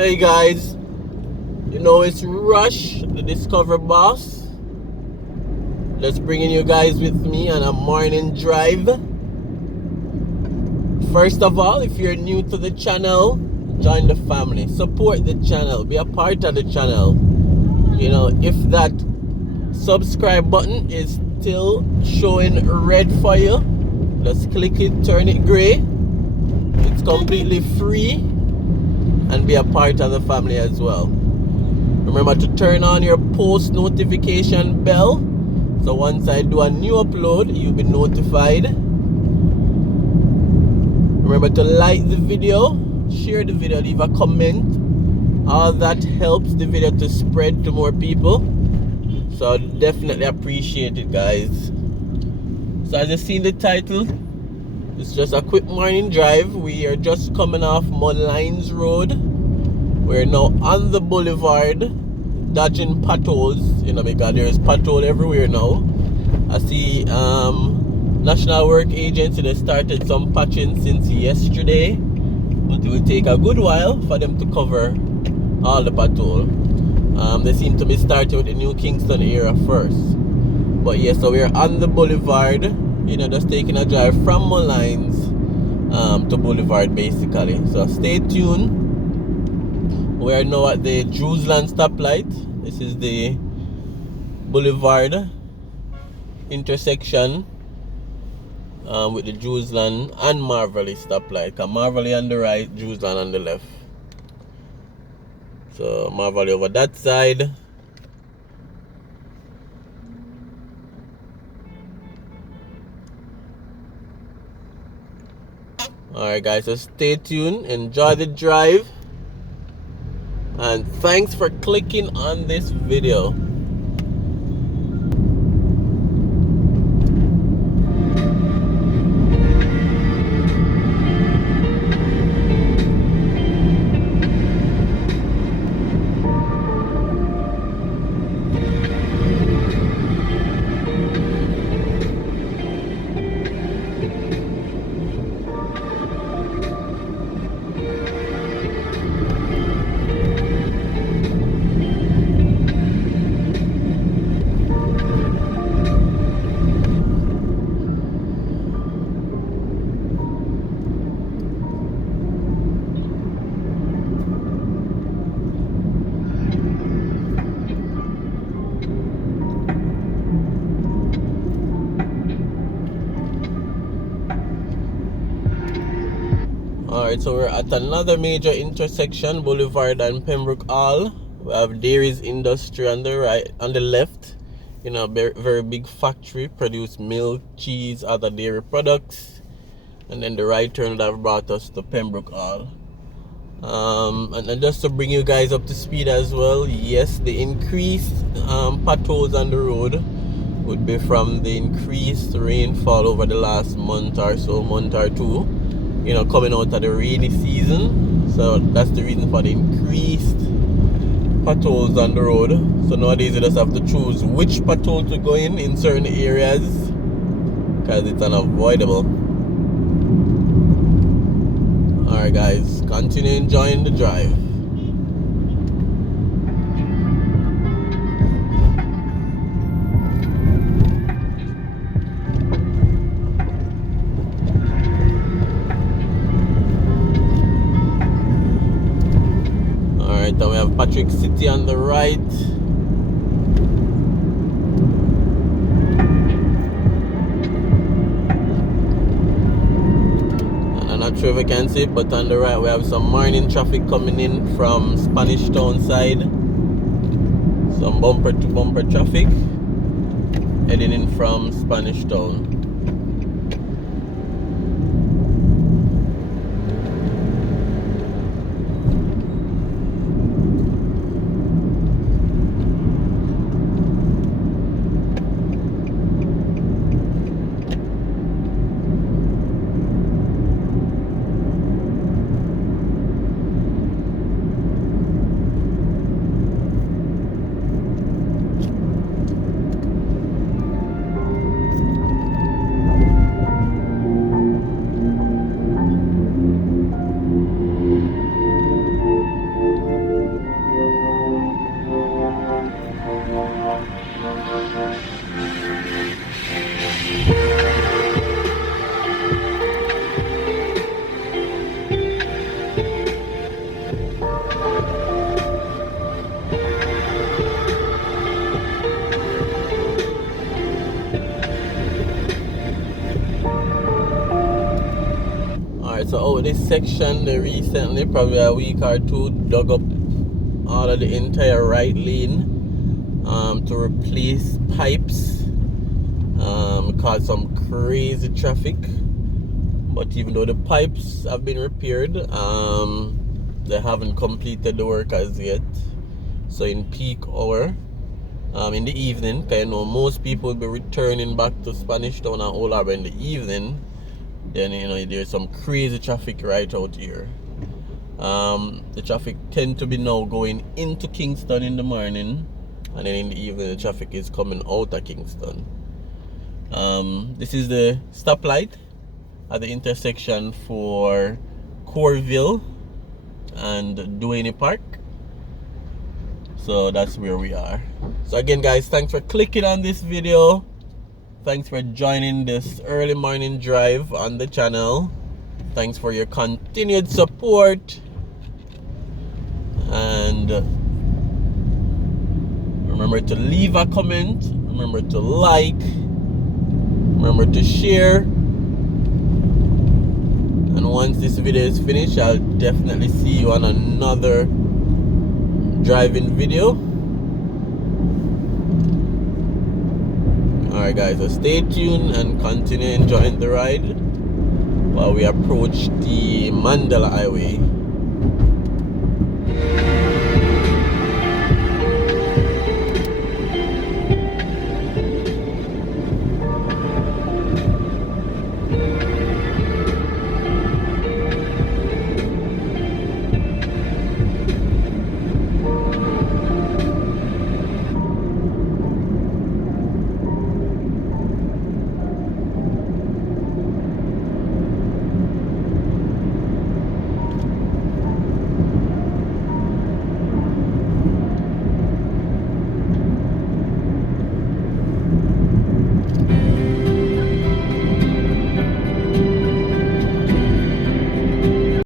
Hey guys, you know it's Rush, the Discover Boss. Just bringing you guys with me on a morning drive. First of all, if you're new to the channel, join the family, support the channel, be a part of the channel. You know, if that subscribe button is still showing red for you, just click it, turn it gray. It's completely free. And be a part of the family as well. Remember to turn on your post notification bell, so once I do a new upload, you'll be notified. Remember to like the video, share the video, leave a comment. All that helps the video to spread to more people. So I definitely appreciate it, guys. So as you see in the title, it's just a quick morning drive. We are just coming off Molynes Road. We're now on the Boulevard, dodging potholes, you know, because there's pothole everywhere now. I see National Work Agency, they started some patching since yesterday, but it will take a good while for them to cover all the pothole. They seem to be starting with the new Kingston area first. But yeah, so we're on the Boulevard, you know, just taking a drive from Molynes to Boulevard basically. So stay tuned. We are now at the Jerusalem stoplight. This is the Boulevard intersection with the Jerusalem and Marvelly stoplight. Marvelly on the right, Jerusalem on the left. So Marvelly over that side. Alright guys, so stay tuned, enjoy the drive, and thanks for clicking on this video. Alright, so we're at another major intersection, Boulevard and Pembroke Hall. We have Dairies Industry on the right, on the left. You know, very big factory, produce milk, cheese, other dairy products. And then the right turn would have brought us to Pembroke Hall. And just to bring you guys up to speed as well, yes, the increased potholes on the road would be from the increased rainfall over the last month or so, month or two. You know, coming out of the rainy season. So that's the reason for the increased potholes on the road. So nowadays you just have to choose which pothole to go in certain areas, because it's unavoidable. Alright guys, continue enjoying the drive. Then we have Patrick City on the right. And I'm not sure if you can see it, but on the right we have some morning traffic coming in from Spanish Town side. Some bumper to bumper traffic heading in from Spanish Town. so out this section, they recently, probably a week or two, dug up all of the entire right lane to replace pipes. Caused some crazy traffic. But even though the pipes have been repaired, they haven't completed the work as yet. So in peak hour, in the evening, because most people will be returning back to Spanish Town and Old Harbor in the evening, then there's some crazy traffic right out here. The traffic tend to be now going into Kingston in the morning, and then in the evening the traffic is coming out of Kingston. This is the stoplight at the intersection for Corville and Duane Park. So that's where we are. So again guys, thanks for clicking on this video. Thanks for joining this early morning drive on the channel. Thanks for your continued support. And remember to leave a comment. Remember to like. Remember to share. And once this video is finished, I'll definitely see you on another driving video. Alright guys, so stay tuned and continue enjoying the ride while we approach the Mandela Highway.